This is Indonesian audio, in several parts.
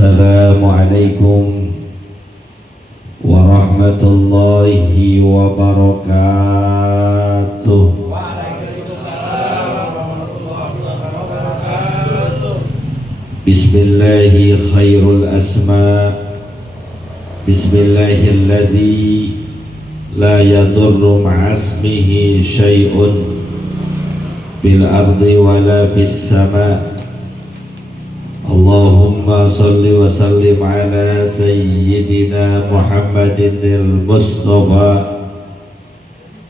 Assalamualaikum warahmatullahi wabarakatuh. Bismillahi khairul asma. Bismillahilladzi la yadurru ma'asmihi syai'un bil ardi wala bis sama. Allahumma salli wa sallim ala sayyidina Muhammadin al-Mustafa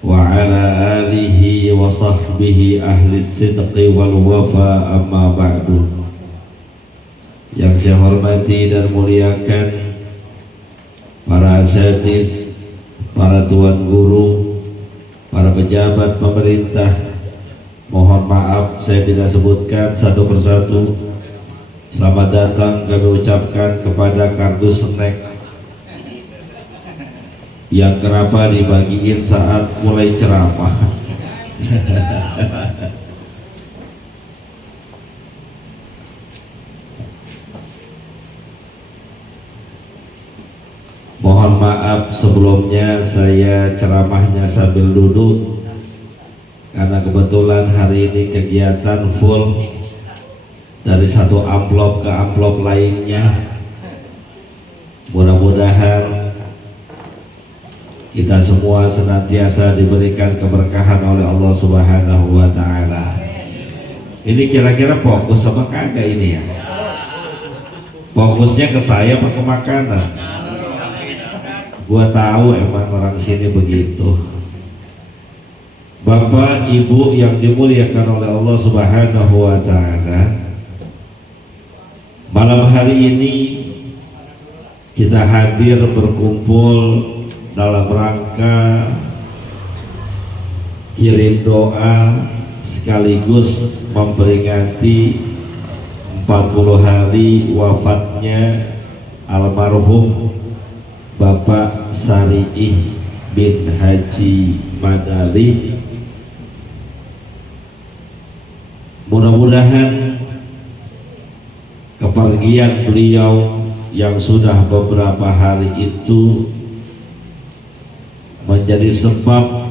wa ala alihi wa sahbihi ahli sidqi wal wafa, amma ba'du. Yang saya hormati dan muliakan para asatiz, para tuan guru, para pejabat pemerintah, mohon maaf saya tidak sebutkan satu persatu. Selamat datang kami ucapkan kepada kardus snack yang kerap dibagiin saat mulai ceramah. Mohon maaf sebelumnya saya ceramahnya sambil duduk karena kebetulan hari ini kegiatan full dari satu amplop ke amplop lainnya. Mudah-mudahan kita semua senantiasa diberikan keberkahan oleh Allah Subhanahu wa Ta'ala. Ini kira-kira fokus sama kagak ini ya? Fokusnya ke saya apa ke makanan? Gua tahu emang orang sini begitu. Bapak Ibu yang dimuliakan oleh Allah Subhanahu wa Ta'ala, malam hari ini kita hadir berkumpul dalam rangka kirim doa sekaligus memperingati 40 hari wafatnya almarhum Bapak Sariih bin Haji Madali. Mudah-mudahan kepergian beliau yang sudah beberapa hari itu menjadi sebab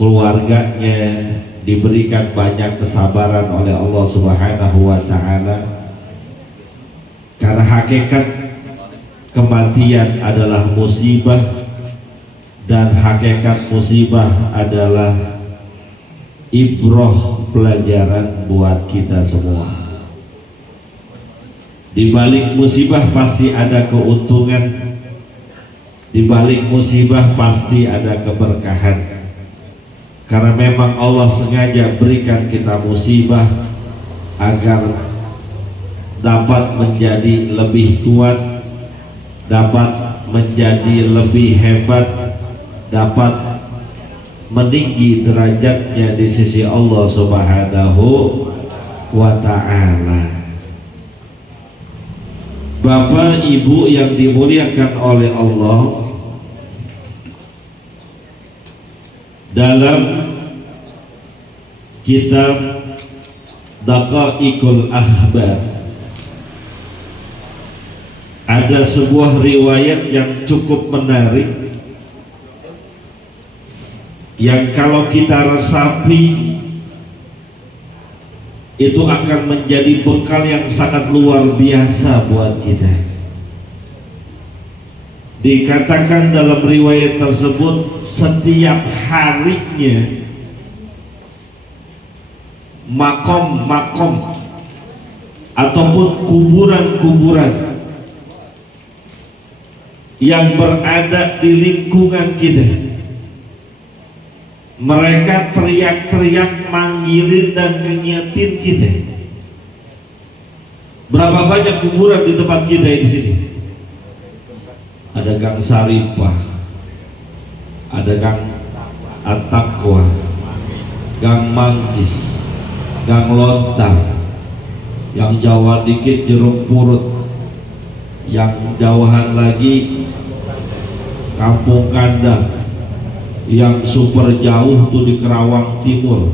keluarganya diberikan banyak kesabaran oleh Allah Subhanahu wa Ta'ala, karena hakikat kematian adalah musibah dan hakikat musibah adalah ibroh, pelajaran buat kita semua. Di balik musibah pasti ada keuntungan, di balik musibah pasti ada keberkahan, karena memang Allah sengaja berikan kita musibah agar dapat menjadi lebih kuat, dapat menjadi lebih hebat, dapat meninggi derajatnya di sisi Allah Subhanahu wa Ta'ala. Bapak Ibu yang dimuliakan oleh Allah, dalam kitab Daqaiqul Akhbar ada sebuah riwayat yang cukup menarik, yang kalau kita resapi itu akan menjadi bekal yang sangat luar biasa buat kita. Dikatakan dalam riwayat tersebut, setiap harinya makom-makom ataupun kuburan-kuburan yang berada di lingkungan kita, mereka teriak-teriak, manggilin dan ngingetin kita. Berapa banyak kuburan di tempat kita di sini? Ada Gang Saripah, ada Gang At-Taqwa, Gang Manggis, Gang Lontar, yang Jawa dikit Jeruk Purut, yang jauhan lagi Kampung Kandang, yang super jauh tuh di Kerawang Timur.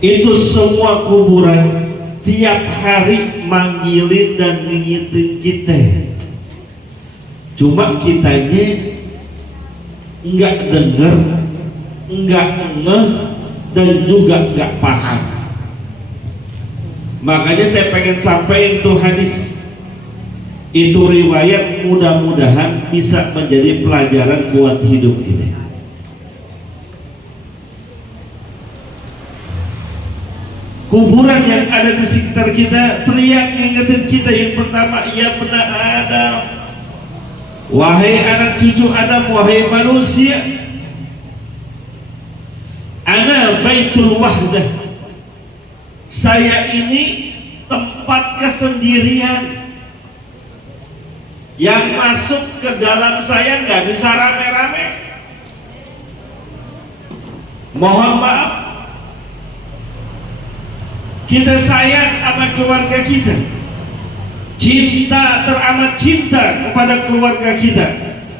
Itu semua kuburan tiap hari manggilin dan ngingetin kita. Cuma kitanya nggak denger, nggak ngeh, dan juga nggak paham. Makanya saya pengen sampaikan tuh hadis itu riwayat, mudah-mudahan bisa menjadi pelajaran buat hidup kita. Kuburan yang ada di sekitar kita teriak ngingetin kita. Yang pertama, ya benar Adam, wahai anak cucu Adam, wahai manusia, ana baitul wahdah, saya ini tempat kesendirian. Yang masuk ke dalam saya nggak bisa rame-rame. Mohon maaf, kita sayang sama keluarga kita, cinta teramat cinta kepada keluarga kita,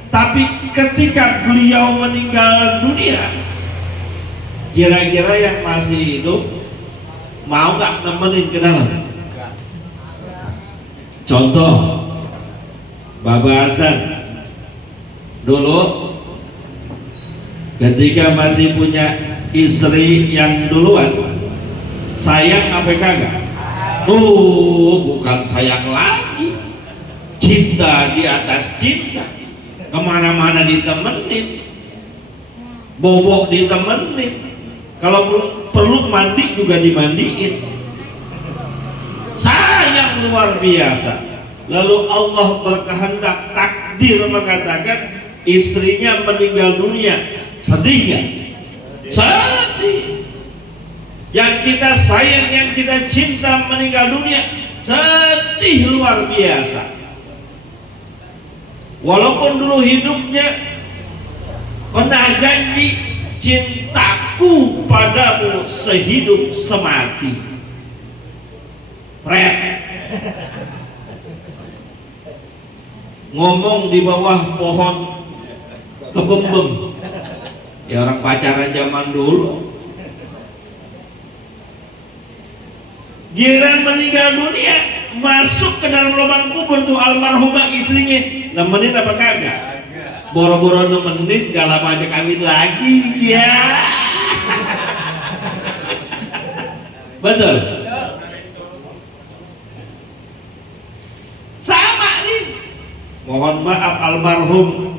tapi ketika beliau meninggal dunia, kira-kira yang masih hidup mau gak nemenin ke dalam? Contoh, Baba Hasan dulu ketika masih punya istri yang duluan, sayang apa kagak? Bukan sayang lagi, cinta di atas cinta. Kemana-mana ditemenin, bobok ditemenin, kalau perlu mandi juga dimandiin. Sayang luar biasa. Lalu Allah berkehendak, takdir mengatakan istrinya meninggal dunia. Sedih gak? Sedih. Yang kita sayang, yang kita cinta meninggal dunia, sedih luar biasa. Walaupun dulu hidupnya pernah janji, cintaku padamu sehidup semati. Ngomong di bawah pohon kebembem, ya orang pacaran zaman dulu. Giliran meninggal dunia, masuk ke dalam lubang kubur tuh almarhumah istrinya, nemenin apa kagak? Boro-boro nemenin, gak lama aja kawin lagi ya. Betul. Sama nih. Mohon maaf almarhum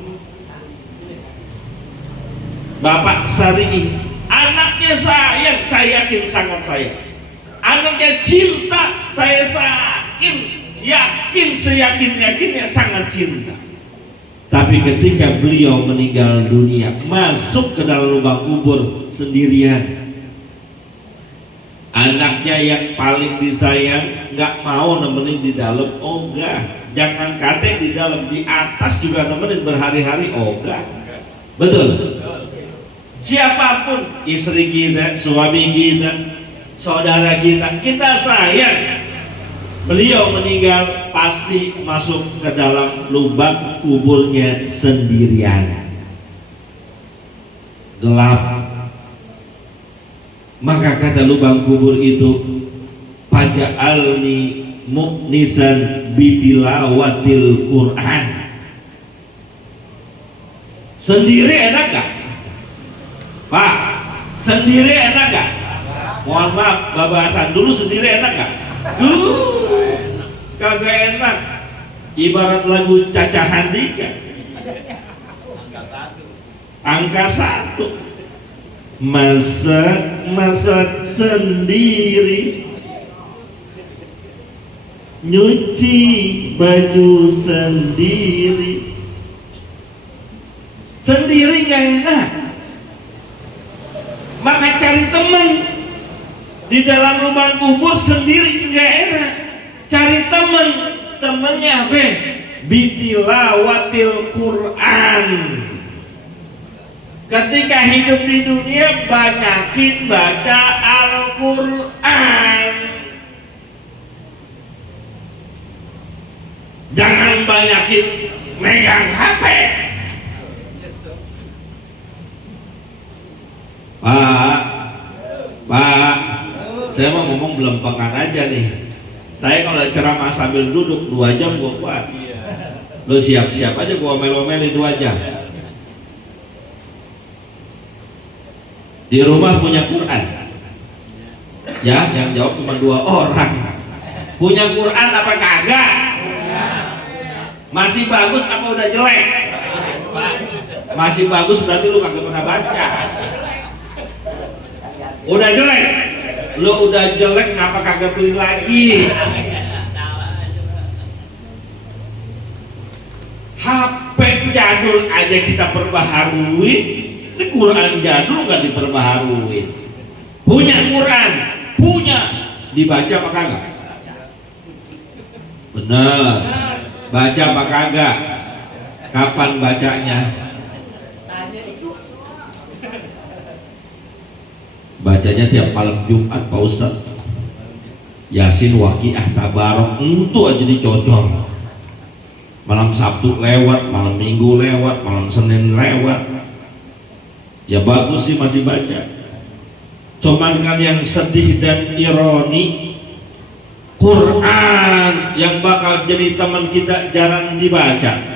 Bapak Sari, anaknya sayang, saya yakin sangat sayang. Anaknya cinta, saya yakin seyakin-yakinnya sangat cinta. Tapi ketika beliau meninggal dunia, masuk ke dalam lubang kubur sendirian. Anaknya yang paling disayang nggak mau nemenin di dalam, ogah. Jangan kate di dalam, di atas juga nemenin berhari-hari, ogah. Betul. Siapapun, istri kita, suami kita, saudara kita, kita sayang. Beliau meninggal pasti masuk ke dalam lubang kuburnya sendirian, gelap. Maka kata lubang kubur itu, faj'alni mu'nisan bitilawatil Quran. Sendiri enak gak? Pak, sendiri enak gak? Mohon maaf, Baba Hasan, dulu sendiri enak gak? Kagak enak. Ibarat lagu Caca Handika, angka 1. Masak sendiri, nyuci baju sendiri. Sendiri gak enak. Maka cari teman. Di dalam lubang kubur sendiri gak enak. Cari teman. Temannya apa? Bitilawatil Quran. Ketika hidup di dunia, banyakin baca Al-Quran. Jangan banyakin megang HP. Pak, Saya mau ngomong belempengan aja nih. Saya kalau ceramah sambil duduk 2 jam gua kuat. Lo siap-siap aja gua omel-omelin 2 jam. Di rumah punya Quran? Ya, yang jawab cuma 2 orang. Punya Quran apa kagak? Masih bagus apa udah jelek? Masih bagus berarti lu kagak pernah baca. Udah jelek, lu udah jelek ngapa kagak beli lagi? HP jadul aja kita perbaharui, ini Quran jadul nggak diperbaharui. Punya Quran, punya, dibaca apa kagak? Bener, baca apa kagak? Kapan bacanya? Bacanya tiap malam Jumat Pak Ustaz. Yasin, Waqiah, Tabarok itu aja dicocor. Malam Sabtu lewat, malam Minggu lewat, malam Senin lewat. Ya bagus sih masih baca. Cuman kan yang sedih dan ironi, Quran yang bakal jadi teman kita jarang dibaca.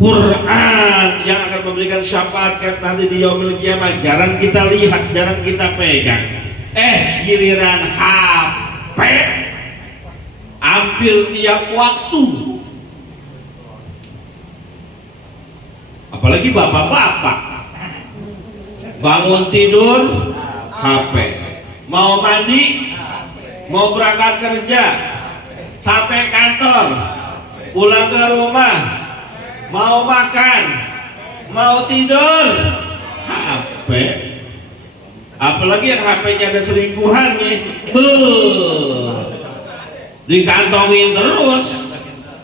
Quran yang akan memberikan syafaat nanti di yaumil kiamah jarang kita lihat, jarang kita pegang. Giliran HP hampir tiap waktu. Apalagi bapak-bapak bangun tidur HP, mau mandi, mau berangkat kerja, sampai kantor, pulang ke rumah, mau makan, mau tidur, HP. Apalagi yang HP-nya ada selingkuhan nih, dikantongin terus.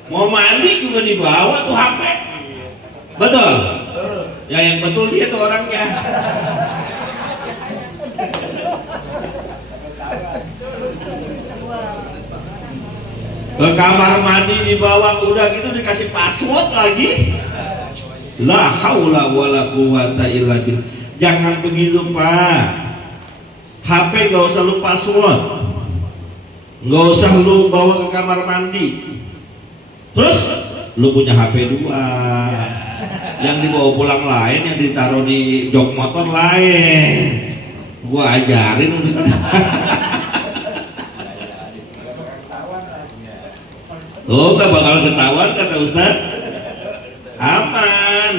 Mau mandi juga dibawa tuh HP. Betul? Ya yang betul dia tuh orangnya. Ke kamar mandi dibawa, udah gitu dikasih password lagi. La haula wala quwata illa billah. Jangan begitu Pak. HP gak usah lu password, gak usah lu bawa ke kamar mandi. Terus lu punya HP 2, yang dibawa pulang lain, yang ditaruh di jok motor lain. Gua ajarin udah. Oh, gak bakal ketahuan kata Ustaz. Aman.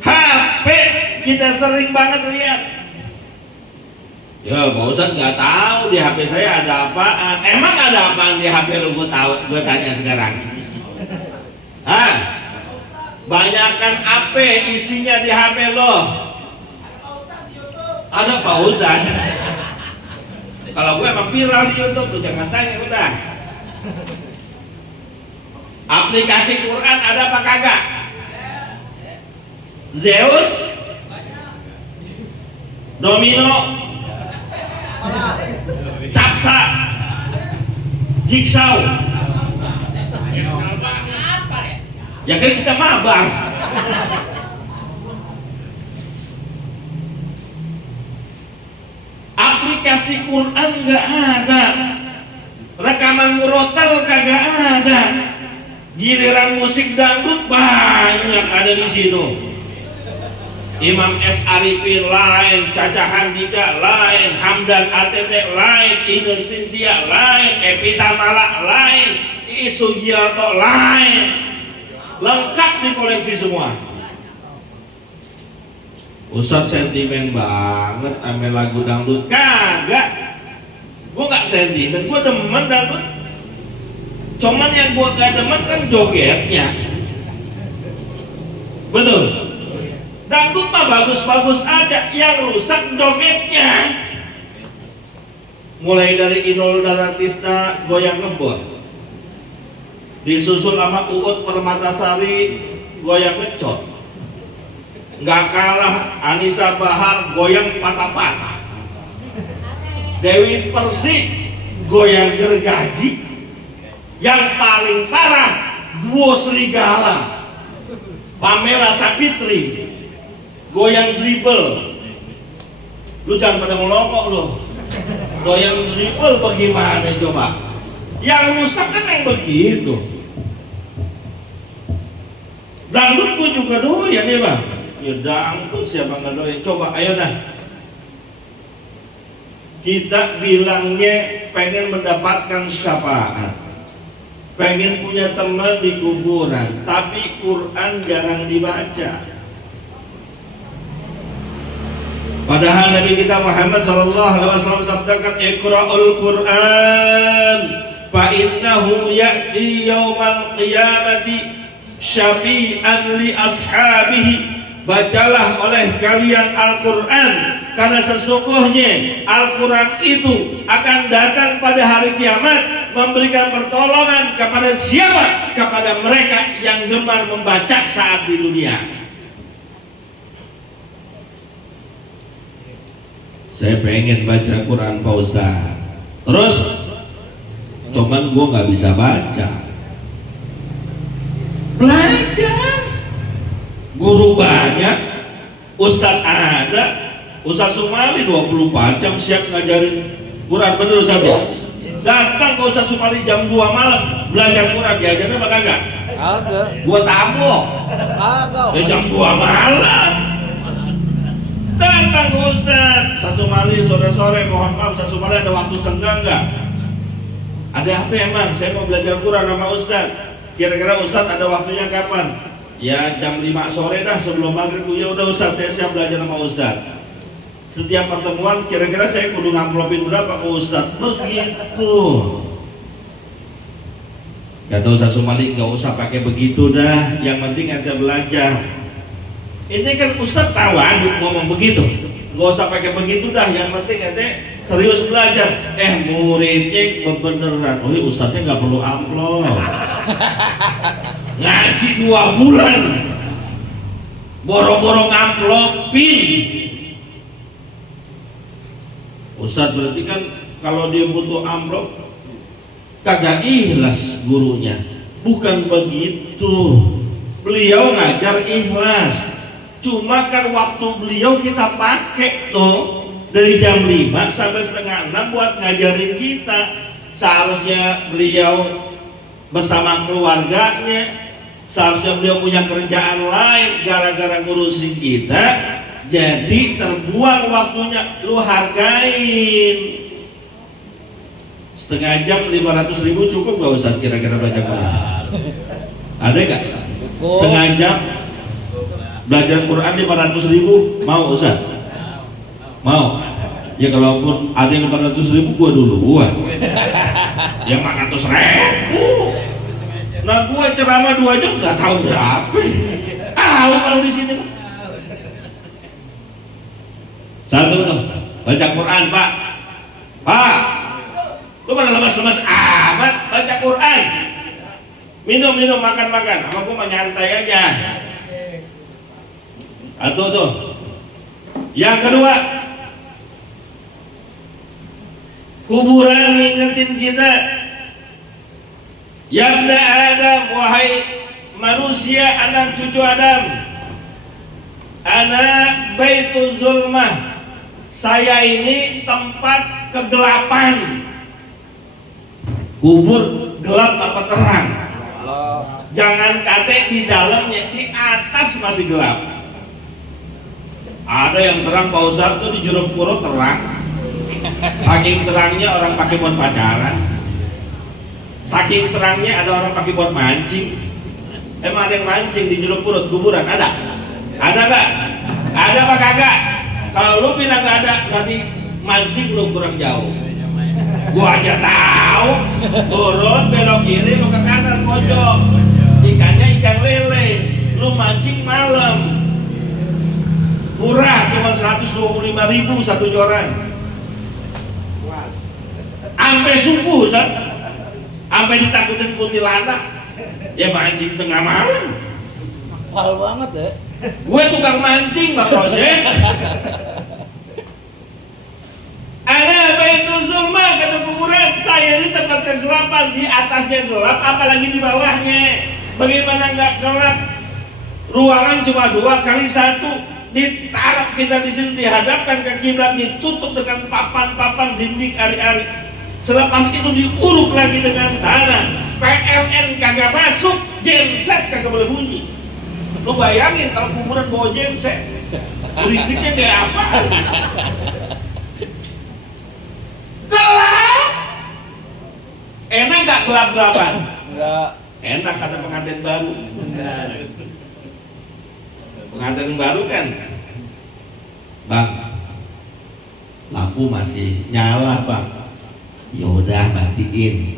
HP kita sering banget lihat. Ya, Pak Ustaz nggak tahu di HP saya ada apaan. Emang ada apaan di HP lu? Gue tanya sekarang. Hah? Banyakan apa isinya di HP lo? Ada Pak Ustaz. Kalau gue emang viral di YouTube, lu jangan tanya udah. Aplikasi Quran ada apa kagak? Zeus, Domino, Capsa, Jigsaw. Ya kan kita mabar. Aplikasi Quran nggak ada, rekaman murotal kagak ada, giliran musik dangdut banyak ada di situ. Imam S. Arifin lain, Caca Handika lain, Hamdan ATT lain, Ine Sintia lain, Epita Malak lain, Iis Sugiarto lain, lengkap di koleksi semua. Ustadz sentimen banget ame lagu dangdut. Kagak, gue gak sentimen, gue demen dangdut. Cuman yang gue gak demen kan jogetnya. Betul. Dangdut mah bagus-bagus aja, yang rusak jogetnya. Mulai dari Inul Daratista goyang ngebor, disusul sama Uut Permatasari goyang ngecot. Nggak kalah Anissa Bahar goyang patah-patah, Dewi Persik goyang gergaji. Yang paling parah duo serigala Pamela Sapitri goyang dribble. Lu jangan pada ngelokok lu. Goyang dribble bagaimana coba? Yang rusak kan yang begitu. Dangdut gue juga doyan ya bang. Ya dangdut siapa nggak doyan? Coba ayo dah. Kita bilangnya pengen mendapatkan syafaat, pengen punya teman di kuburan, tapi Quran jarang dibaca. Padahal Nabi kita Muhammad SAW sabdakan, Iqra'ul Quran fa innahu ya'ti yaumal qiyamati syafi'an li ashabihi. Bacalah oleh kalian Al-Quran, karena sesungguhnya Al-Quran itu akan datang pada hari kiamat memberikan pertolongan kepada siapa? Kepada mereka yang gemar membaca saat di dunia. Saya pengen baca Quran Pak Ustaz, terus cuman gue gak bisa baca. Belajar, guru banyak, Ustadz ada, Ustadz Sumali 24 jam siap ngajarin Quran, bener Ustadz ya? Datang ke Ustadz Sumali jam 2 malam belajar Quran, diajarin apa kagak? Ada. Gua tamu Ada. jam 2 malam datang ke Ustadz Sumali sore-sore, mohon maaf Ustadz Sumali ada waktu senggang nggak? Ada apa emang? Saya mau belajar Quran sama Ustadz. Kira-kira Ustadz ada waktunya kapan? Ya jam 5 sore dah sebelum maghrib. Ya udah Ustadz, saya siap belajar sama Ustadz. Setiap pertemuan kira-kira saya kudu ngamplopin berapa ke Ustadz. Begitu. Kata Ustadz Sumali, nggak usah pakai begitu dah, yang penting ente belajar. Ini kan Ustadz tawaduk ngomong begitu, nggak usah pakai begitu dah, yang penting ente serius belajar. Muridnya beneran, oh Ustadznya nggak perlu amplop. Ngaji 2 bulan boro-boro ngamplopin. Ustadz berarti kan kalau dia butuh amplop kagak ikhlas gurunya. Bukan begitu, beliau ngajar ikhlas, cuma kan waktu beliau kita pakai tuh dari jam 5 sampai setengah 6 buat ngajarin kita. Seharusnya beliau bersama keluarganya, seharusnya beliau punya kerjaan lain, gara-gara ngurusin kita jadi terbuang waktunya. Lu hargain. Setengah jam 500.000 cukup gak Ustaz kira-kira baca Quran? Ada gak? Setengah jam belajar Quran 500.000 mau Ustaz? Mau? Ya kalaupun ada yang 500.000 gua duluan. Yang 500.000. Nah gua ceramah 2 jam nggak tahu berapa. Tahu kalau di sini. Satu tuh baca Quran Pak. Pak, lu pada lemas-lemas amat baca Quran. Minum makan. Sama gua mah nyantai aja. Satu tuh. Yang kedua, kuburan ngingetin kita. Ya Ibnu Adam, wahai manusia anak cucu Adam, ana baitu zulmah, saya ini tempat kegelapan. Kubur gelap apa terang? Jangan kate di dalamnya, di atas masih gelap. Ada yang terang Pak Ustadz tuh di Juruk Puro terang. Saking terangnya orang pakai buat pacaran. Saking terangnya ada orang pakai buat mancing. Emang ada yang mancing di Juruk Puro kuburan? Ada? Ada gak? Ada apa kagak? Kalau lu bilang gak ada, berarti mancing lu kurang jauh. Gua aja tahu. Turun belok kiri, lu ke kanan pojok. Ikannya ikan lele. Lu mancing malam. Murah, cuma 125.000 satu joran. Sampai subuh, sampai ditakutin kuntilanak. Ya mancing tengah malam. Mahal banget ya. Gue tukang mancing Bang Roset. Ada apa itu zulma, kata kuburan. Saya ini tempat kegelapan, di atasnya gelap, apalagi di bawahnya. Bagaimana nggak gelap? Ruangan cuma 2x1, ditaruh kita di sini, dihadapkan ke kiblat, ditutup dengan papan-papan dinding ari-ari. Selepas itu diuruk lagi dengan tanah. PLN kagak masuk, genset kagak boleh bunyi. Lu bayangin kalau kuburan bawa genset, listriknya kayak apa? Gelap. Enak gak gelap-gelapan? Enggak. Enak kata pengantin baru. Pengantin baru kan, Bang, lampu masih nyala Bang. Yaudah matiin.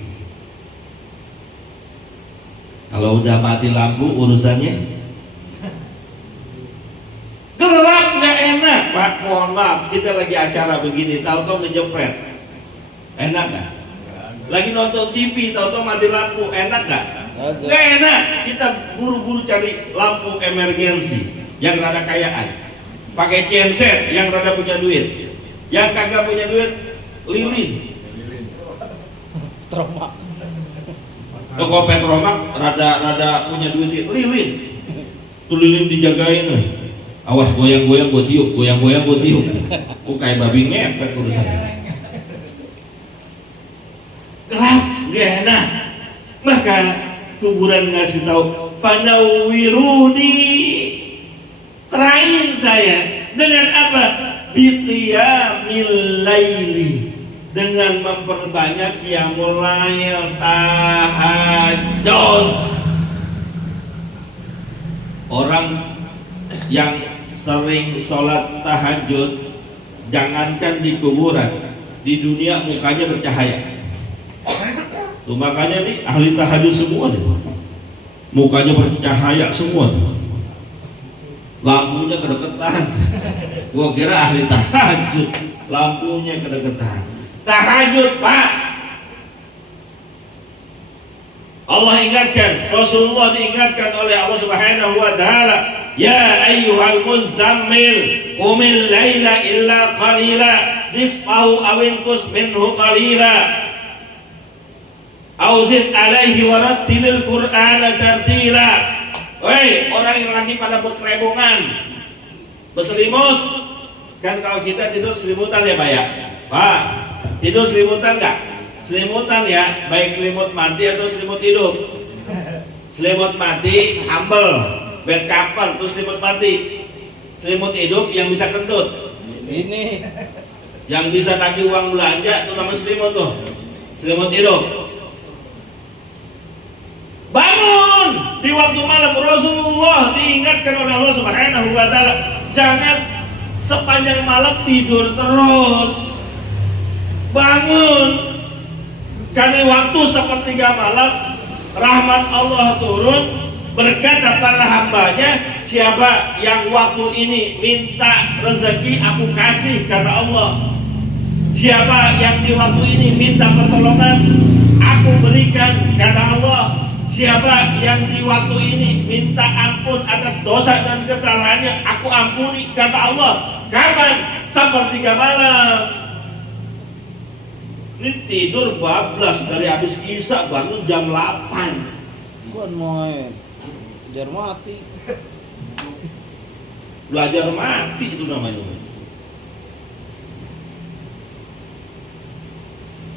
Kalau udah mati lampu urusannya gelap, nggak enak Pak. Mohon maaf, kita lagi acara begini, tahu-tahu ngejepret, enak nggak? Lagi nonton TV, tahu-tahu mati lampu, enak nggak? Nggak enak. Kita buru-buru cari lampu emergensi yang rada kayaan, pakai genset yang rada punya duit. Yang kagak punya duit, lilin. Trauma. Toko Petromak rada punya duit, lilin. Tuh lilin dijagain. Awas goyang-goyang gue tiup, goyang-goyang gue tiup. Kok kayak babi ngepet urusan. Gelap, gak enak. Maka kuburan ngasih tahu, panawiruni, terangin saya dengan apa? Biqiyamil laili, dengan memperbanyak qiyamul lail, tahajud. Orang yang sering sholat tahajud, jangankan di kuburan, di dunia mukanya bercahaya. Tuh makanya nih ahli tahajud semua nih, mukanya bercahaya semua. Lampunya kedeketan. Gua kira ahli tahajud, lampunya kedeketan. Tahajud Pak, Allah ingatkan, Rasulullah diingatkan oleh Allah Subhanahu wa taala, ya ayyuhal muzammil qumil laila illa qalila nisfahu aw inqus minhu qalila auzid alaihi warattilil qur'ana tartila. Woi orang yang lagi pada berkerebongan, berselimut, kan kalau kita tidur selimutan ya Pak ya? Pak, tidur selimutan nggak? Selimutan ya, baik selimut mati atau selimut hidup. Selimut mati humble, bed cover, terus selimut mati. Selimut hidup yang bisa kentut. Ini Yang bisa nagih uang belanja itu namanya selimut tuh. Selimut hidup. Bangun di waktu malam. Rasulullah diingatkan oleh Allah Subhanahu wa taala, jangan sepanjang malam tidur terus. Bangun. Karena waktu sepertiga malam rahmat Allah turun, berkata para hambanya, siapa yang waktu ini minta rezeki aku kasih, kata Allah. Siapa yang di waktu ini minta pertolongan aku berikan, kata Allah. Siapa yang di waktu ini minta ampun atas dosa dan kesalahannya, aku ampuni, kata Allah. Kapan? Sepertiga malam. Ini tidur bablas dari habis isya, bangun jam 8. bukan mau jar mati. Belajar mati itu namanya.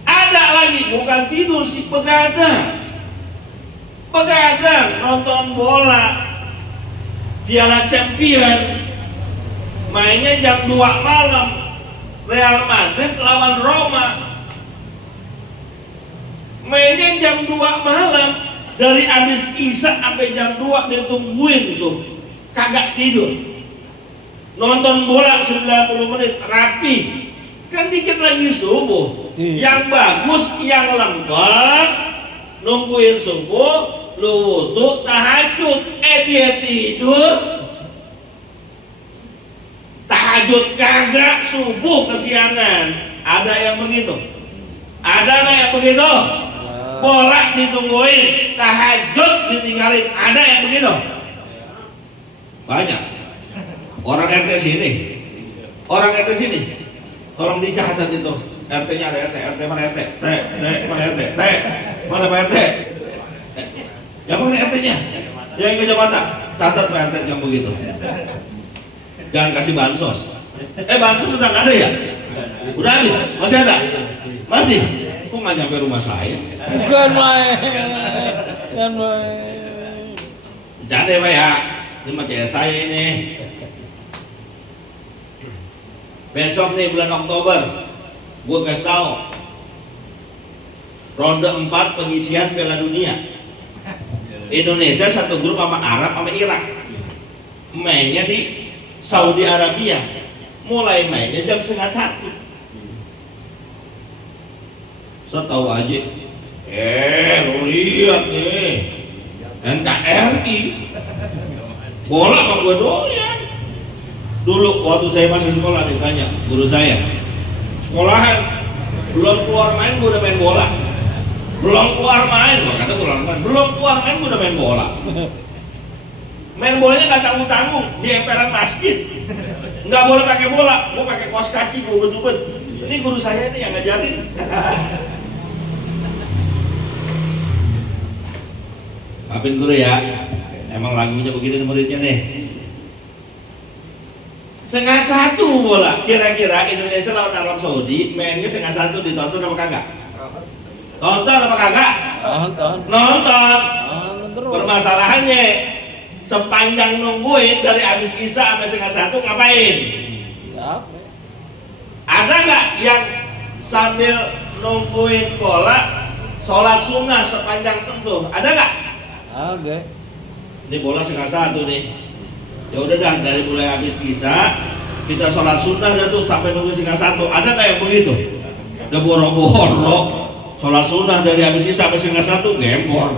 Ada lagi, bukan tidur sih, begadang. Begadang nonton bola Piala Champion, mainnya jam 2 malam, Real Madrid lawan Roma, mainnya jam 2 malam, dari habis isya sampai jam 2 dia tungguin tuh, kagak tidur. Nonton bola 90 menit rapi, kan dikit lagi subuh. Yang bagus, yang lengkap, nungguin subuh, lu wudu, tahajud, dia tidur. Tahajud kagak, subuh kesiangan. Ada yang begitu? Ada nggak yang begitu? Bola ditungguin, tahajud ditinggalin. Ada yang begitu? Banyak. Orang RT sini, orang RT sini, tolong dicatat itu. RT-nya ada RT, RT mana RT? Mana RT? Mana Pak RT? Yang mana RT-nya? Yang ke Jakarta. catat Pak RT yang begitu. Jangan kasih bansos. Bansos sudah nggak ada ya? Udah habis? Masih ada? Masih? Kok nggak nyampe rumah saya? Bukan main. Bukan main. Bercanda Pak ya. Ini mah kayak saya ini. Besok nih bulan Oktober, gue kasih tahu ronde 4 pengisian Piala Dunia. Indonesia satu grup sama Arab sama Irak. Mainnya di Saudi Arabia. Mulai mainnya jam 12:30. Saya tahu aja. Lu lihat nih, NKRI bola sama gue doyan. Dulu waktu saya masih sekolah ditanya guru saya, sekolahan belum keluar main gue udah main bola. Belum keluar main, kata belum keluar main gue udah main bola. Main bolanya nggak tanggung-tanggung di emperan masjid. Nggak boleh pakai bola, gue pakai kaos kaki gue ubet-ubet. Ini guru saya ini yang ngajarin. Maafin guru ya, emang lagunya begini muridnya nih. 1:30 bola, kira-kira Indonesia lawan Arab Saudi mainnya 1:30 ditonton apa kagak? Nonton apa kagak? Nonton. Permasalahannya sepanjang nungguin dari habis Isya sampai 1:30 ngapain? Ada nggak yang sambil nungguin bola sholat sunnah sepanjang tentu? Ada nggak? Ada. Ini bola 1:30 nih. Ya udah dah, dari mulai habis Isya kita sholat sunnah dah tuh sampai nunggu 1:30. Ada nggak yang begitu? Udah boro-boro sholat sunnah dari habis Isya sampai 1:30 gembor.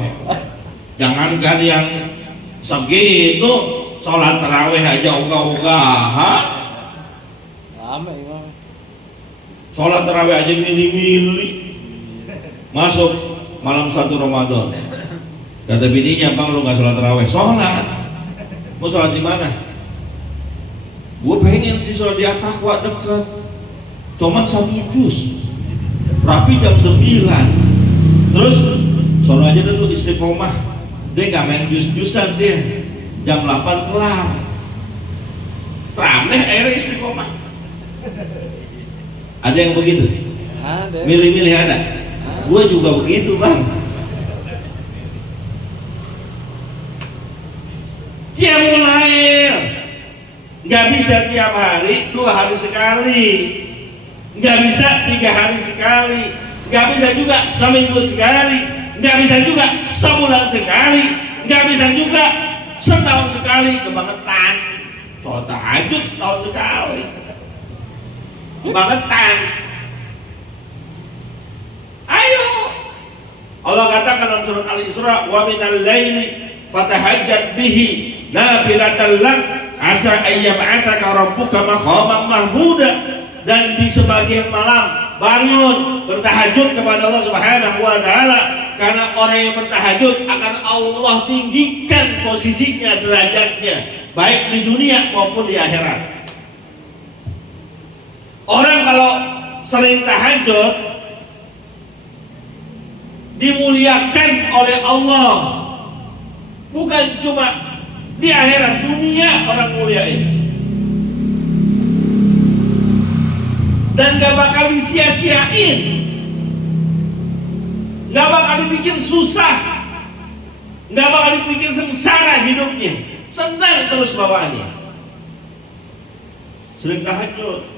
Jangankan yang segitu, sholat tarawih aja ogah-ogahan. Lama imam. Sholat tarawih aja milih-milih. Masuk malam 1 Ramadan. Kata bininya, bang lu nggak sholat tarawih? Sholat. Mau sholat di mana? Gue pengen sih sholat di At-Taqwa deket. Cuman 1 juz. Rapi jam 9. Terus sono aja dulu istiqomah. Dia nggak main juz-juzan dia. Jam 8 kelar. Rame akhirnya istiqomah. Ada yang begitu? Ada. Milih-milih ada. Gue juga begitu bang. Qiyamul Lail nggak bisa tiap hari, 2 hari sekali, nggak bisa 3 hari sekali, nggak bisa juga seminggu sekali, nggak bisa juga sebulan sekali, nggak bisa juga setahun sekali. Kebangetan. Sholat tahajud setahun sekali. Kebangetan. Ayo. Allah katakan dalam surat Al-Isra, wa minal laili fatahajjat bihi nafilatan lak asa ayyab'ataka rabbuka maqaman mahmuda. Dan di sebagian malam bangun bertahajud kepada Allah Subhanahu wa taala, karena orang yang bertahajud akan Allah tinggikan posisinya, derajatnya, baik di dunia maupun di akhirat. Orang kalau sering tahajud dimuliakan oleh Allah, bukan cuma di akhirat, dunia orang muliain. Dan gak bakal disia-siain, gak bakal dibikin susah, gak bakal dibikin sengsara hidupnya, senang terus bawaannya. Sering tahajud.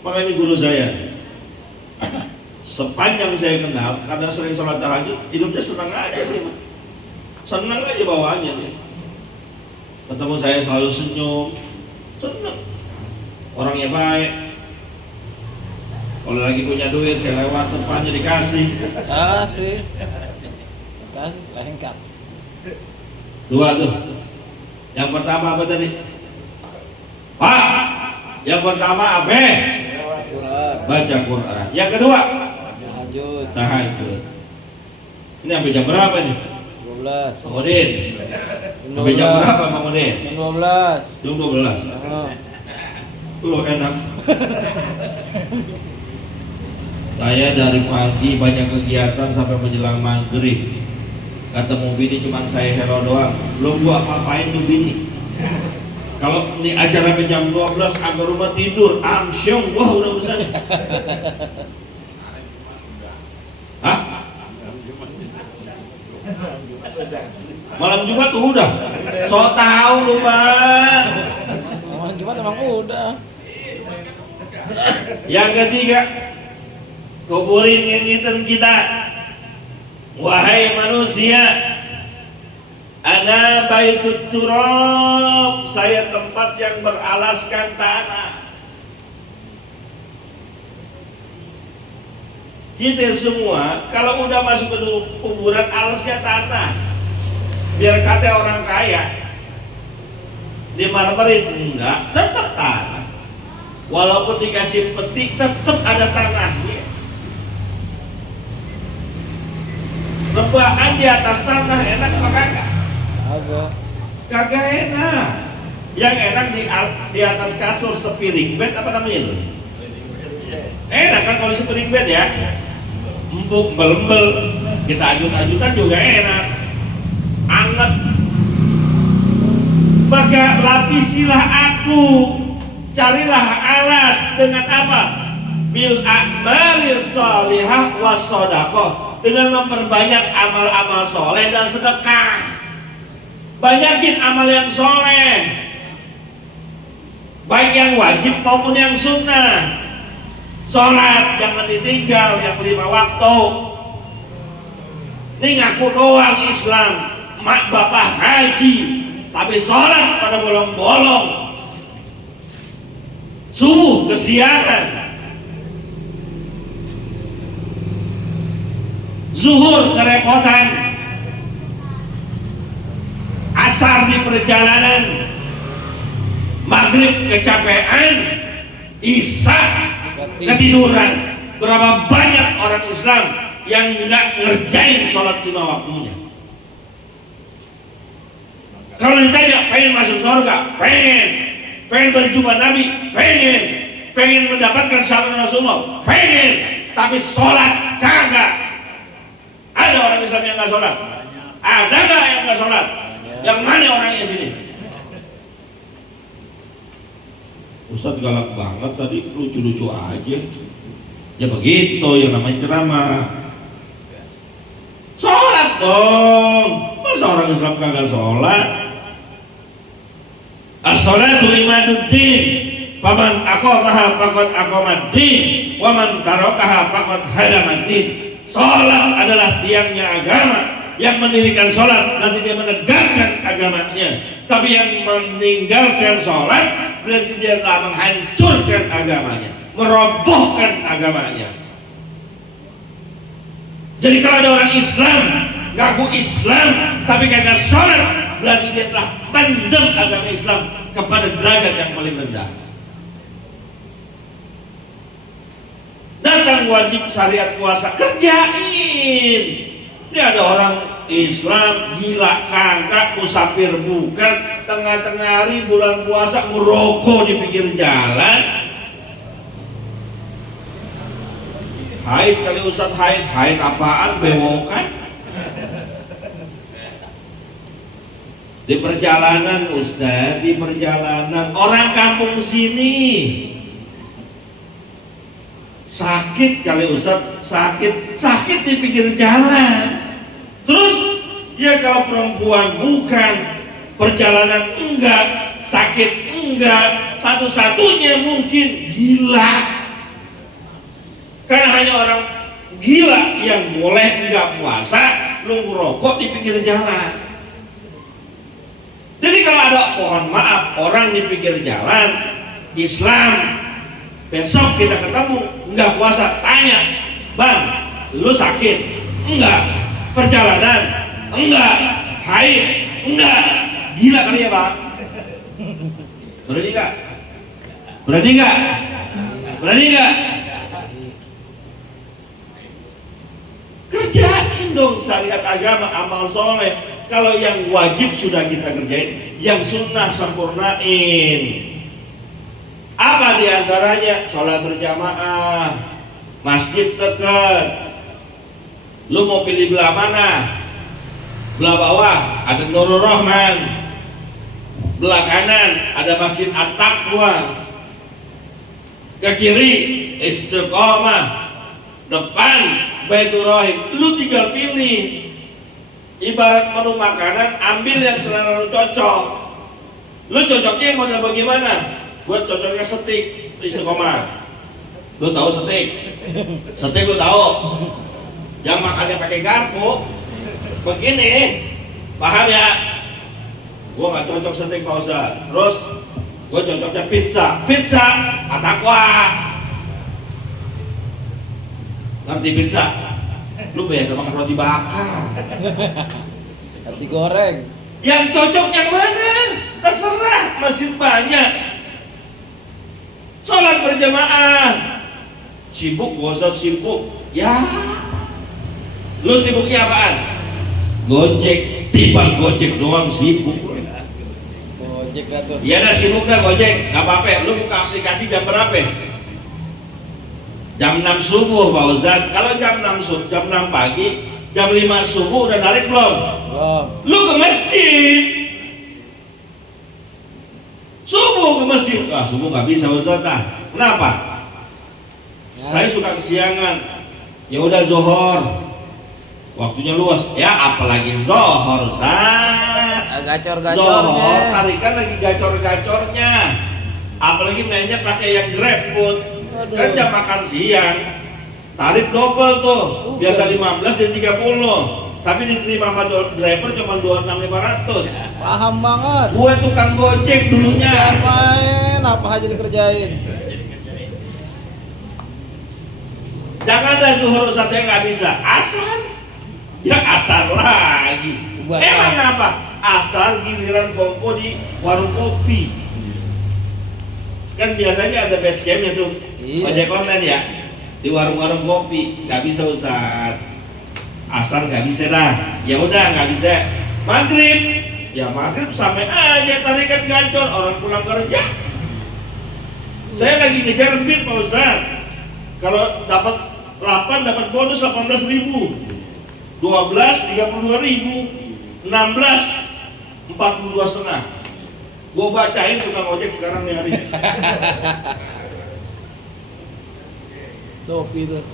Makanya guru saya, sepanjang saya kenal, karena sering sholat tahajud, hidupnya senang aja sih, senang aja bawaannya dia. Ketemu saya selalu senyum, senang, orangnya baik. Kalau lagi punya duit, saya lewat depannya dikasih. Kasih lengkap. 2 tuh. Yang pertama apa tadi? Pak, yang pertama apa? Baca Quran. Yang kedua? Tahajud. Ini sampai jam berapa nih? 12. Bang Udin. Sampai jam berapa Bang Udin? Jam 12. Jam 12. Lu enak. Saya dari pagi banyak kegiatan sampai menjelang maghrib. Ketemu bini cuma saya hello doang, belum gua apa-apain tuh bini. Kalau ini acara jam 12 agak rumah tidur, amsyong, wah udah usah nih. Hah? Malam Jumat tuh udah. So tahu lu bang. Malam Jumat emang udah. Yang ketiga, kuburin ngingetin kita. Wahai manusia, ana baitut turab, saya tempat yang beralaskan tanah. Kita semua kalau udah masuk ke kuburan alasnya tanah. Biar kata orang kaya dimarmerin, enggak, tetap tanah. Walaupun dikasih peti tetap ada tanahnya. Rebahan di atas tanah enak apa kagak? Agak. Kagak enak. Yang enak di atas kasur sepiring bed apa namanya itu? Enak kan kalau sepiring bed ya? Empuk belembel, kita ajut-ajutan juga enak. Anget. Maka lapisilah aku, carilah alas dengan apa? Bil a'malis sholihah was shadaqah, dengan memperbanyak amal-amal soleh dan sedekah. Banyakin amal yang soleh, baik yang wajib maupun yang sunnah. Sholat jangan ditinggal yang 5 waktu. Ini ngaku doang Islam, mak bapak haji, tapi sholat pada bolong-bolong. Subuh kesiangan, zuhur kerepotan, asar di perjalanan, maghrib kecapean, isya ketiduran. Berapa banyak orang Islam yang nggak ngerjain sholat 5 waktunya. Kalau ditanya pengen masuk surga, pengen berjumpa Nabi, pengen mendapatkan syafaat Rasulullah, tapi sholat kagak. Ada orang Islam yang nggak sholat? Ada nggak yang nggak sholat? Yang mana orangnya sini? Ustadz galak banget tadi, lucu-lucu aja. Ya begitu yang namanya ceramah. Sholat dong. Masa orang Islam kagak sholat? As-sholatu imaduddin, faman aqamaha faqad aqamaddin, wa man tarakaha faqad hadamaddin. Sholat adalah tiangnya agama. Yang mendirikan sholat berarti dia menegakkan agamanya. Tapi yang meninggalkan sholat berarti dia telah menghancurkan agamanya, merobohkan agamanya. Jadi kalau ada orang Islam ngaku Islam tapi kagak sholat, berarti dia telah mendem agama Islam kepada derajat yang paling rendah. Datang wajib syariat puasa, kerjain. Ini ada orang Islam gila kagak, musafir bukan, tengah-tengah hari bulan puasa ngerokok di pinggir jalan. Haid kali Ustadz, haid apaan, bewokan? Di perjalanan Ustadz, di perjalanan orang kampung sini sakit kali Ustadz, sakit di pinggir jalan. Terus ya kalau perempuan bukan, perjalanan enggak, sakit enggak, satu-satunya mungkin gila. Karena hanya orang gila yang boleh enggak puasa, lu ngerokok di pinggir jalan. Jadi kalau ada, mohon maaf, orang di pinggir jalan Islam, besok kita ketemu enggak puasa, tanya, bang, lu sakit? Enggak. Perjalanan? Enggak. Haid? Enggak. Gila kali ya bang? Berani enggak? Berani enggak? Berani enggak? Kerjain dong syariat agama, amal soleh. Kalau yang wajib sudah kita kerjain, yang sunnah sempurnain. Apa diantaranya? Sholat berjamaah, masjid dekat. Lu mau pilih belah mana? Belah bawah ada Nurul Rahman, belah kanan ada Masjid At-Taqwa, ke kiri Istiqomah, depan Baitur Rahim. Lu tinggal pilih. Ibarat menu makanan, ambil yang selera lu cocok. Lu cocoknya yang model bagaimana? Gue cocoknya steak Istiqomah. Lu tahu steak? Steak lu tahu? Yang makannya pakai garpu begini, paham ya? Gue nggak cocok steak Pak Ustaz. Terus gue cocoknya pizza At-Taqwa. Ngerti pizza? Lu biasa makan roti bakar, Roti goreng. yang cocok yang mana? Terserah, masjid banyak. Sholat berjamaah. Sibuk, gak usah sibuk. Ya, lu sibuknya apaan? Gojek, tiba Gojek doang sibuk. Gojek dah tuh. Ya dah sibuk dah Gojek, gak apa-apa. Lu buka aplikasi jam berapa? Jam 6 subuh Pak Ustaz. Kalau jam 6 pagi, jam 5 subuh udah narik belum? Belum. Lu ke masjid. Subuh ke masjid. Ah, subuh nggak bisa Ustaz. Kenapa? Ya. Saya suka kesiangan. Ya udah zuhur. Waktunya luas. Ya apalagi zuhur Ustaz. Gacor-gacornya. Zuhur tarikan lagi gacor-gacornya. Apalagi mainnya pakai yang GrabFood. Aduh. Kan jam makan siang. Tarif double tuh. Biasa 15 jadi 30. Tapi diterima sama driver cuma 26.500. Paham banget. Gue tukang Gojek dulunya. Jangan main, apa aja dikerjain. Jangan ada zuhur Ustaz, saya nggak bisa. Asar. Ya asar lagi. Buat Emang apa? Asar giliran kongko di warung kopi. Kan biasanya ada base campnya tuh. Iya. Ojek online ya. Di warung-warung kopi. Nggak bisa Ustaz. Asar nggak bisa dah. Ya udah nggak bisa. Maghrib. Ya maghrib sampai aja tarikan gacor orang pulang kerja. Saya lagi ngejar beat Pak Ustaz. Kalau dapat 8 dapat bonus 18.000. 12 32.000. 16 42,5. Gue bacain tukang ojek sekarang nih hari. Sopi tuh.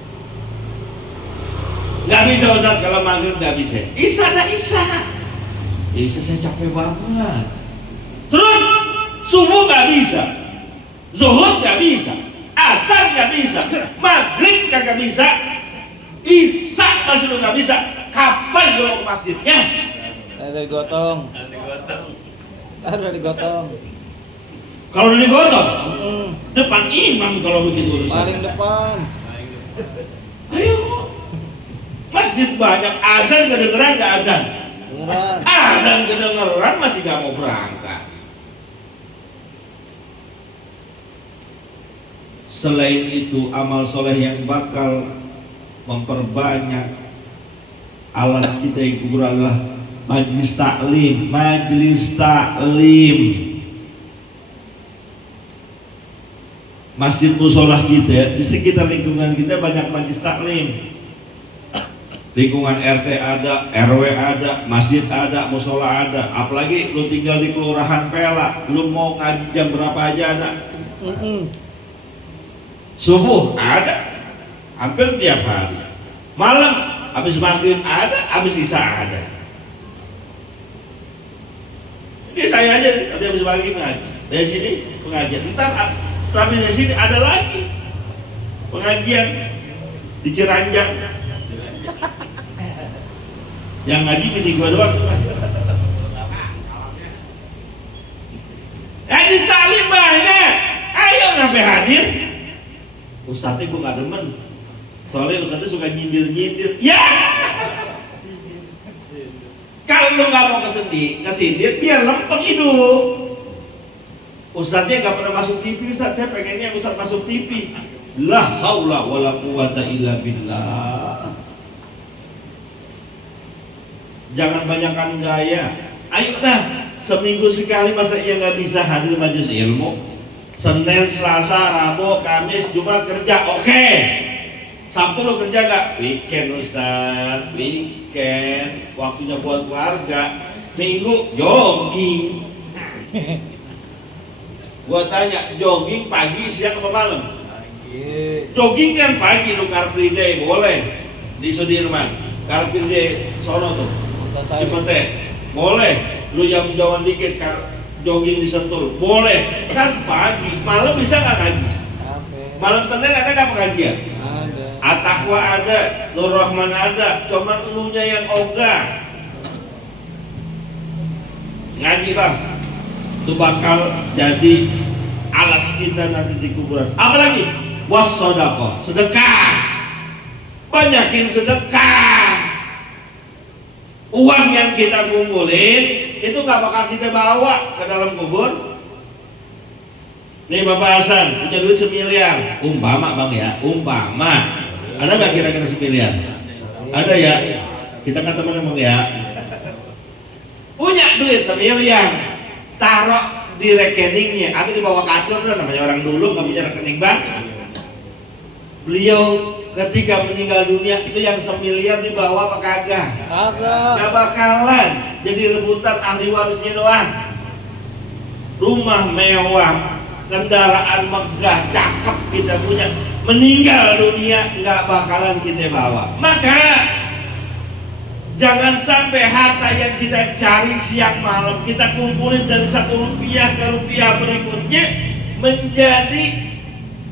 Nggak bisa Ustaz kalau maghrib nggak bisa. Isya dah Isya. Isya saya capek banget. Terus subuh nggak bisa, zuhur nggak bisa, asar nggak bisa, maghrib nggak bisa, Isya masih nggak bisa. Kapan gue mau ke masjidnya? Ada digotong. Ada digotong. Kalau udah digotong, Mm-mm. depan imam kalau begitu urusan. Paling depan. Ayo, masjid banyak, azan kedengeran nggak azan? Beneran. Azan kedengeran masih nggak mau berangkat. Selain itu, amal soleh yang bakal memperbanyak alas kita itu adalah majlis taklim, masjid musolah kita di sekitar lingkungan kita banyak majlis taklim. Lingkungan RT ada, RW ada, masjid ada, musola ada. Apalagi lu tinggal di kelurahan Pela, lu mau ngaji jam berapa aja ada. Subuh ada, hampir tiap hari. Malam habis maghrib ada, habis isya ada. Ini saya aja tadi habis maghrib ngaji. Dari sini pengajian. Ntar tapi dari sini ada lagi pengajian di Ciranjang. Yang ngaji bini gua doang. Hadis taklim banyak. Ayo sampai hadir. Ustadznya gua nggak demen. Soalnya Ustadznya suka nyindir-nyindir. Ya. Kalau lu nggak mau kesindir, biar lempeng hidup. Ustadznya nggak pernah masuk TV, Ustadz. Saya pengennya Ustadz masuk TV. La haula wala quwata illa billah. Jangan banyakkan gaya. Ayo dah, seminggu sekali masa iya nggak bisa hadir majelis ilmu. Senin, Selasa, Rabu, Kamis, Jumat kerja, oke. Sabtu lo kerja nggak? Weekend Ustaz, weekend. weekend, waktunya buat keluarga, minggu jogging. Gua tanya, jogging pagi, siang apa malam? Pagi. Jogging kan pagi, lu Car Free Day boleh di Sudirman, Car Free Day sono tuh, Antasari. Cipete, boleh. Lu jam-jaman dikit jogging di Sentul, boleh. Kan pagi, malam bisa nggak ngaji? Oke. Malam Senin ada nggak pengajian? Ada. At-Taqwa ada, Nur Rahman ada, cuman elunya yang ogah. Ngaji bang, itu bakal jadi alas kita nanti di kuburan. Apalagi wassodakoh, sedekah, banyakin sedekah. Uang yang kita kumpulin itu nggak bakal kita bawa ke dalam kubur. Nih Bapak Hasan punya duit 1 miliar, umpama bang ya, umpama. Ada nggak kira-kira 1 miliar? Ada ya? Kita kan teman emang ya. Punya duit 1 miliar, taruh di rekeningnya atau di bawah kasur, namanya orang dulu nggak punya rekening bank. Beliau ketika meninggal dunia itu yang 1 miliar dibawa apa kagak? Kagak. Gak bakalan, jadi rebutan ahli warisnya doang. Rumah mewah, kendaraan megah, cakep kita punya, meninggal dunia nggak bakalan kita bawa. Maka jangan sampai harta yang kita cari siang malam kita kumpulin dari 1 rupiah ke rupiah berikutnya menjadi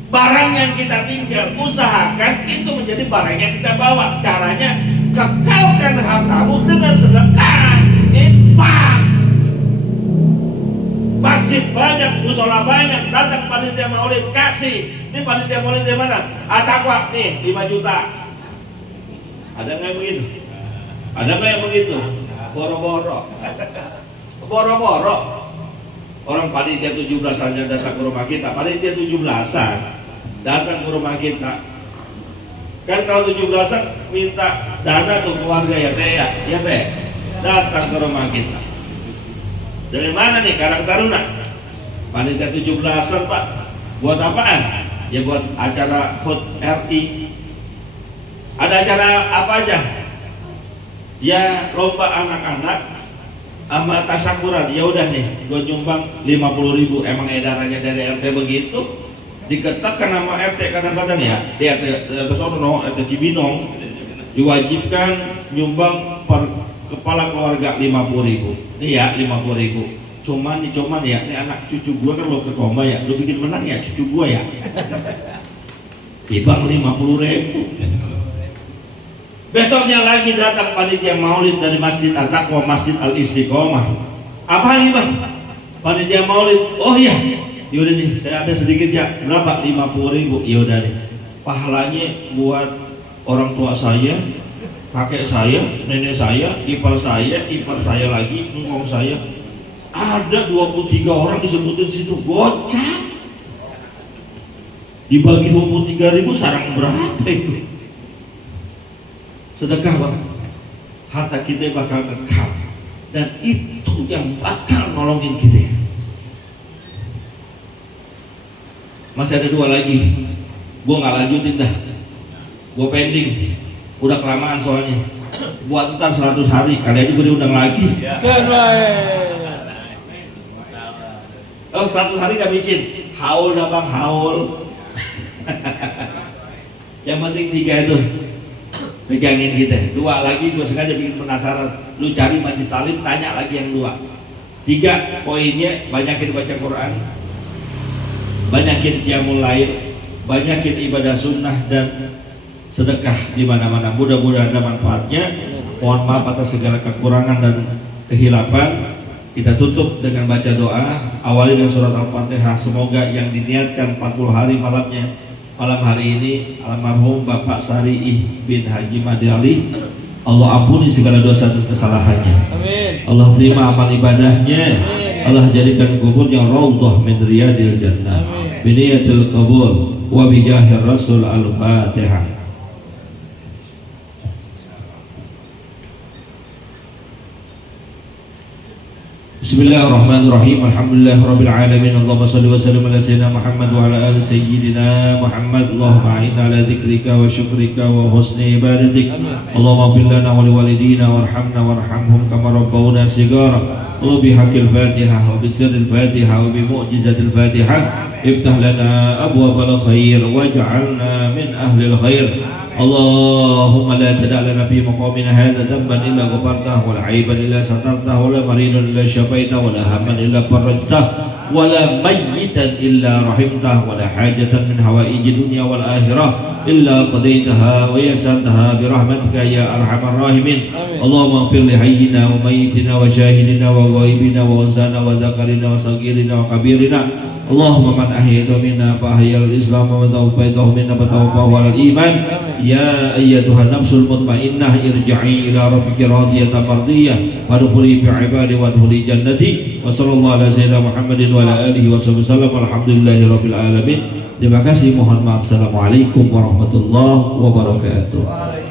barang yang kita tinggal. Usahakan itu menjadi barang yang kita bawa. Caranya kekalkan hartamu dengan sedekah, infak. Masjid banyak, musola banyak, datang panitia maulid kasih. Ini panitia maulid di mana? At-Taqwa nih 5 juta. Ada nggak yang begitu? Ada nggak yang begitu? Boro-boro. Boro-boro. Orang panitia 17-an datang ke rumah kita, panitia 17-an datang ke rumah kita. Kan kalau 17-an minta dana tuh keluarga ya teh ya teh, datang ke rumah kita. Dari mana nih? Karang Taruna. Panitia 17-an Pak. Buat apaan? Ya buat acara HUT RI. Ada acara apa aja? Ya lomba anak-anak sama tasyakuran. Ya udah nih, gue nyumbang 50.000. Emang edarannya dari RT begitu, diketakkan sama RT kadang-kadang ya. Di RT Sono, RT Cibinong diwajibkan nyumbang per kepala keluarga 50.000. Nih ya 50.000. Cuman ya, ini anak cucu gue kan lo ke koma ya, lo bikin menang ya cucu gue ya. Tibang 50.000. Besoknya lagi datang panitia maulid dari Masjid At-Taqwa, Masjid Al-Istiqomah. Apa ini bang? Panitia maulid. Oh iya, yaudah nih, saya ada sedikit ya. Berapa? 50.000. Yaudah nih, pahalanya buat orang tua saya, kakek saya, nenek saya, ipar saya lagi, engkong saya. Ada 23 orang disebutin situ. Gocap. Dibagi 23.000 sarang berapa itu? Sedekah bang, harta kita bakal kekal dan itu yang bakal nolongin kita. Masih ada 2 lagi, gue nggak lanjutin dah, gue pending, udah kelamaan soalnya. Buat ntar 100 hari, kali aja gue diundang lagi. Keren. Oh 100 hari gak bikin, haul dah bang, haul. Yang penting 3 itu pegangin kita. 2 lagi gue sengaja bikin penasaran, lu cari majlis talim, tanya lagi yang 2. 3 poinnya, banyakin baca Quran, banyakin qiyamul lail, banyakin ibadah sunnah dan sedekah di mana-mana. Mudah-mudahan ada manfaatnya. Mohon maaf atas segala kekurangan dan kehilapan. Kita tutup dengan baca doa, awali dengan surat Al-Fatihah. Semoga yang diniatkan 40 hari malam hari ini almarhum Bapak Sariih bin Haji Madi Ali, Allah ampuni segala dosa dan kesalahannya. Amin. Allah terima amal ibadahnya. Amin. Allah jadikan kuburnya raudhah min riyadil jannah. Amin. Biniyatil qabul wa bijahir Rasul. Al-Fatihah. Bismillahirrahmanirrahim. Alhamdulillahirabbil alamin. Allahumma shalli wa sallim ala sayyidina Muhammad wa ala ali sayyidina Muhammad. Allahumma a'inna ala dzikrika wa syukrika wa husni ibadatik. Allahumma ighfir lana wa liwalidina warhamna warhamhum kama rabbawna shighara. Allah bihaqqil Fatihah wa bisirril Fatihah wa bimu'jizatil Fatihah iftah lana abwabal khair waj'alna min ahlil khair. Allahumma la tada' lana fi maqamina hadha dhanban illa ghafartah wa la 'aiban illa satartah wa la maridan illa syafaitah wa la hamman illa farajtah wa la mayyitan illa rahimtah wa la hajatan min hawaiji dunya wal akhirah illa qadaitaha wa yassartaha bi rahmatika ya arhamar rahimin. Allahumma ighfir li hayyina wa mayyitina wa syahidina wa ghaibina wa unsana wa dzakarina wa saghirina wa kabirina. Allahumma man ahyaytahu minna fa ahyal islam wa man tawaffaytahu minna fa tawaffahu alal iman. Ya ayyatuhan nafsul mutmainnah irji'i ila rabbiki radiyatan mardiyah fadkhuli fi ibadi wadkhuli jannati. Wa sallallahu ala sayyidina Muhammadin wa ala alihi wa sallam. Alhamdulillahi rabbil alamin. Terima kasih, mohon maaf. Assalamualaikum warahmatullahi wabarakatuh.